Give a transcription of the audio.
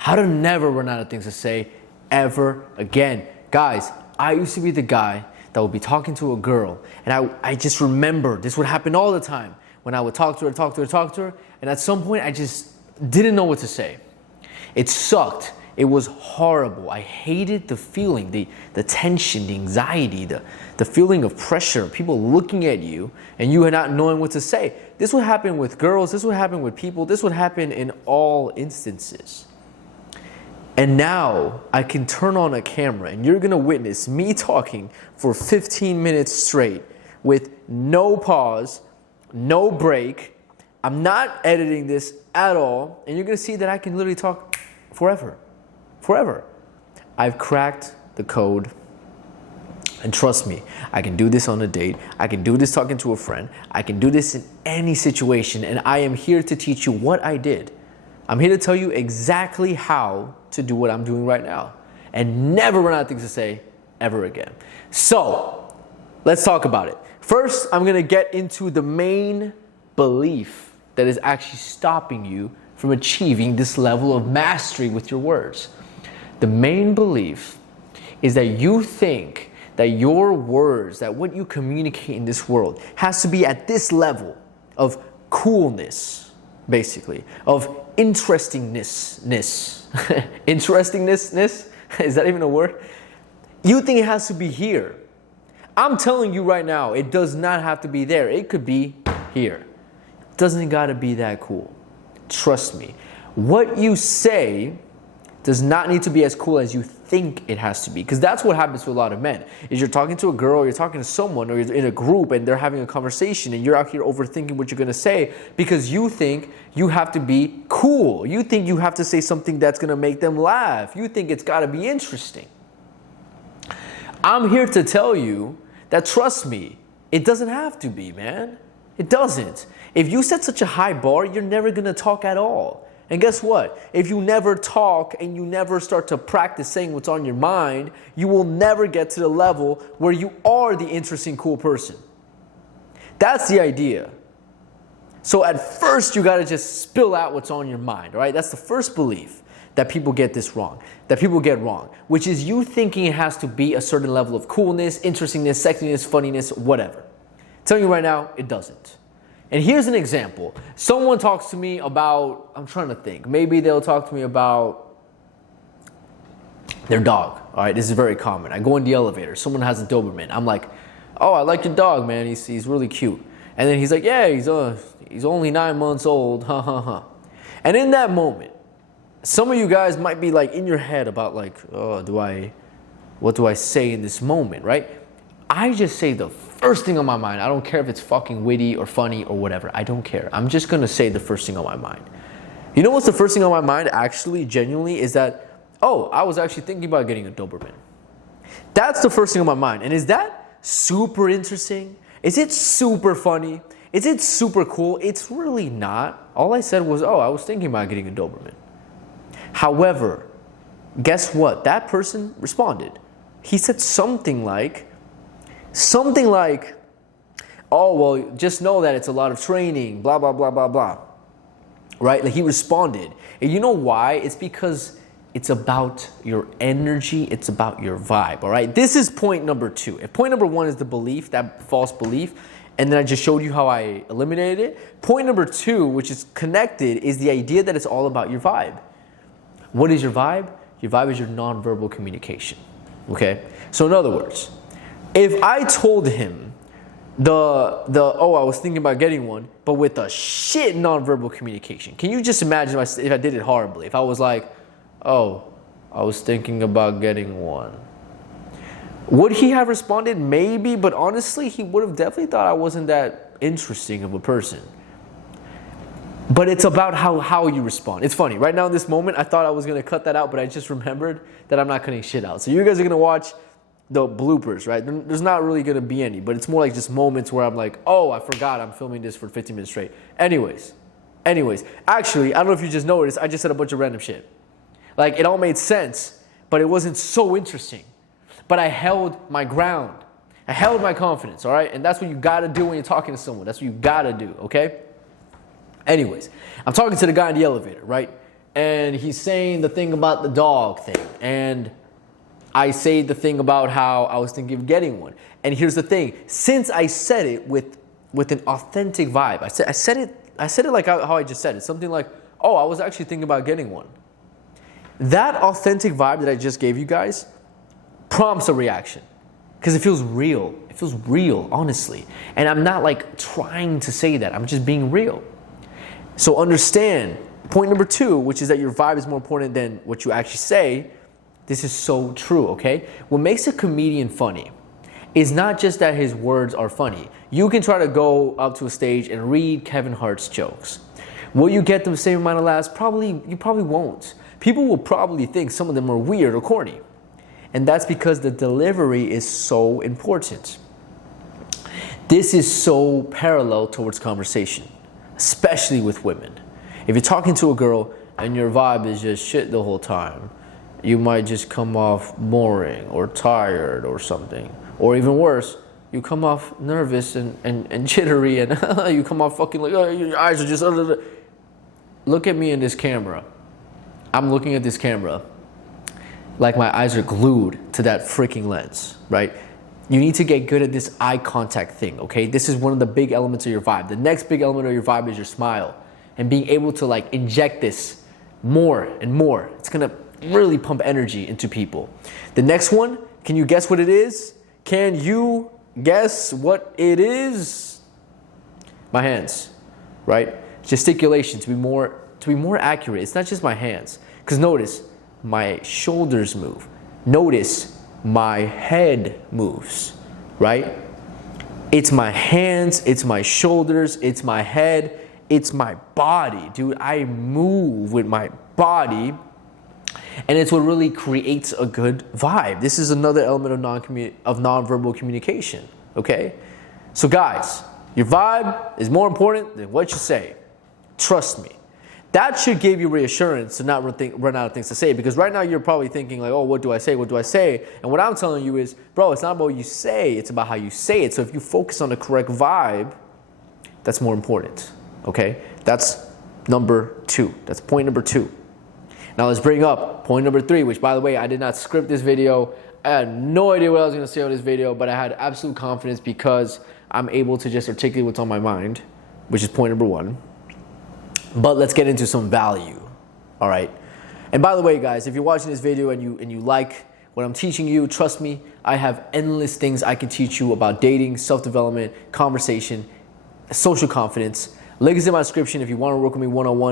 How to never run out of things to say ever again. Guys, I used to be the guy that would be talking to a girl, and I just remember this would happen all the time when I would talk to her, and at some point I just didn't know what to say. It sucked. It was horrible. I hated the feeling, the tension, the anxiety, the feeling of pressure, people looking at you and you not knowing what to say. This would happen with girls, this would happen with people, this would happen in all instances. And now I can turn on a camera and you're gonna witness me talking for 15 minutes straight with no pause, no break. I'm not editing this at all, and you're gonna see that I can literally talk forever. Forever. I've cracked the code, and trust me, I can do this on a date, I can do this talking to a friend, I can do this in any situation, and I am here to teach you what I did. I'm here to tell you exactly how to do what I'm doing right now, and never run out of things to say ever again. So, let's talk about it. First, I'm gonna get into the main belief that is actually stopping you from achieving this level of mastery with your words. The main belief is that you think that your words, that what you communicate in this world has to be at this level of coolness, basically, of interestingness. Interestingness? Is that even a word? You think it has to be here. I'm telling you right now, it does not have to be there. It could be here. It doesn't gotta be that cool. Trust me. What you say does not need to be as cool as you think it has to be. Because that's what happens to a lot of men. Is you're talking to a girl, or you're talking to someone, or you're in a group and they're having a conversation and you're out here overthinking what you're gonna say because you think you have to be cool. You think you have to say something that's gonna make them laugh. You think it's gotta be interesting. I'm here to tell you that, trust me, it doesn't have to be, man. It doesn't. If you set such a high bar, you're never gonna talk at all. And guess what? If you never talk and you never start to practice saying what's on your mind, you will never get to the level where you are the interesting, cool person. That's the idea. So at first, you gotta just spill out what's on your mind, all right? That's the first belief that people get this wrong, that people get wrong, which is you thinking it has to be a certain level of coolness, interestingness, sexiness, funniness, whatever. I'm telling you right now, it doesn't. And here's an example. Someone talks to me about, I'm trying to think, maybe they'll talk to me about their dog. All right, this is very common. I go in the elevator, someone has a Doberman. I'm like, oh, I like your dog, man. He's really cute. And then he's like, yeah, he's only 9 months old, ha ha ha. And in that moment, some of you guys might be like in your head about like, oh, what do I say in this moment, right? I just say the first thing on my mind. I don't care if it's fucking witty or funny or whatever. I don't care. I'm just gonna say the first thing on my mind. You know what's the first thing on my mind actually, genuinely, is that, oh, I was actually thinking about getting a Doberman. That's the first thing on my mind. And is that super interesting? Is it super funny? Is it super cool? It's really not. All I said was, oh, I was thinking about getting a Doberman. However, guess what? That person responded. He said something like, oh, well, just know that it's a lot of training, blah, blah, blah, blah, blah. Right? Like he responded. And you know why? It's because it's about your energy. It's about your vibe. All right? This is point number 2. If point number 1 is the belief, that false belief, and then I just showed you how I eliminated it. Point number 2, which is connected, is the idea that it's all about your vibe. What is your vibe? Your vibe is your nonverbal communication. Okay? So in other words, if I told him oh, I was thinking about getting one, but with a shit nonverbal communication. Can you just imagine if I did it horribly? If I was like, oh, I was thinking about getting one. Would he have responded? Maybe, but honestly, he would have definitely thought I wasn't that interesting of a person. But it's about how you respond. It's funny. Right now in this moment, I thought I was going to cut that out, but I just remembered that I'm not cutting shit out. So you guys are going to watch the bloopers, right? There's not really going to be any, but it's more like just moments where I'm like, oh, I forgot I'm filming this for 15 minutes straight. Anyways, actually, I don't know if you just noticed, I just said a bunch of random shit. Like, it all made sense, but it wasn't so interesting. But I held my ground. I held my confidence, all right? And that's what you got to do when you're talking to someone. That's what you got to do, okay? Anyways, I'm talking to the guy in the elevator, right? and he's saying the thing about the dog thing, and I say the thing about how I was thinking of getting one. And here's the thing: since I said it with an authentic vibe, I said it like how I just said it. Something like, "Oh, I was actually thinking about getting one." That authentic vibe that I just gave you guys prompts a reaction because it feels real. It feels real, honestly. And I'm not like trying to say that. I'm just being real. So understand point number 2, which is that your vibe is more important than what you actually say. This is so true, okay? What makes a comedian funny is not just that his words are funny. You can try to go up to a stage and read Kevin Hart's jokes. Will you get the same amount of laughs? You probably won't. People will probably think some of them are weird or corny. And that's because the delivery is so important. This is so parallel towards conversation, especially with women. If you're talking to a girl and your vibe is just shit the whole time, you might just come off boring or tired or something. Or even worse, you come off nervous and jittery, and you come off fucking like, oh, your eyes are just... Look at me in this camera. I'm looking at this camera like my eyes are glued to that freaking lens, right? You need to get good at this eye contact thing, okay? This is one of the big elements of your vibe. The next big element of your vibe is your smile, and being able to like inject this more and more. It's gonna really pump energy into people. The next one, can you guess what it is? Can you guess what it is? My hands, right? Gesticulation, to be more accurate. It's not just my hands, because notice my shoulders move. Notice my head moves, right? It's my hands, it's my shoulders, it's my head, it's my body. Dude, I move with my body, and it's what really creates a good vibe. This is another element of nonverbal communication, okay? So guys, your vibe is more important than what you say. Trust me. That should give you reassurance to not run out of things to say, because right now you're probably thinking like, oh, what do I say? What do I say? And what I'm telling you is, bro, it's not about what you say, it's about how you say it. So if you focus on the correct vibe, that's more important, okay? That's number 2. That's point number 2. Now let's bring up point number 3, which, by the way, I did not script this video. I had no idea what I was going to say on this video, but I had absolute confidence because I'm able to just articulate what's on my mind, which is point number 1. But let's get into some value, all right? And by the way, guys, if you're watching this video and you like what I'm teaching you, trust me, I have endless things I can teach you about dating, self-development, conversation, social confidence. Link is in my description if you want to work with me one-on-one.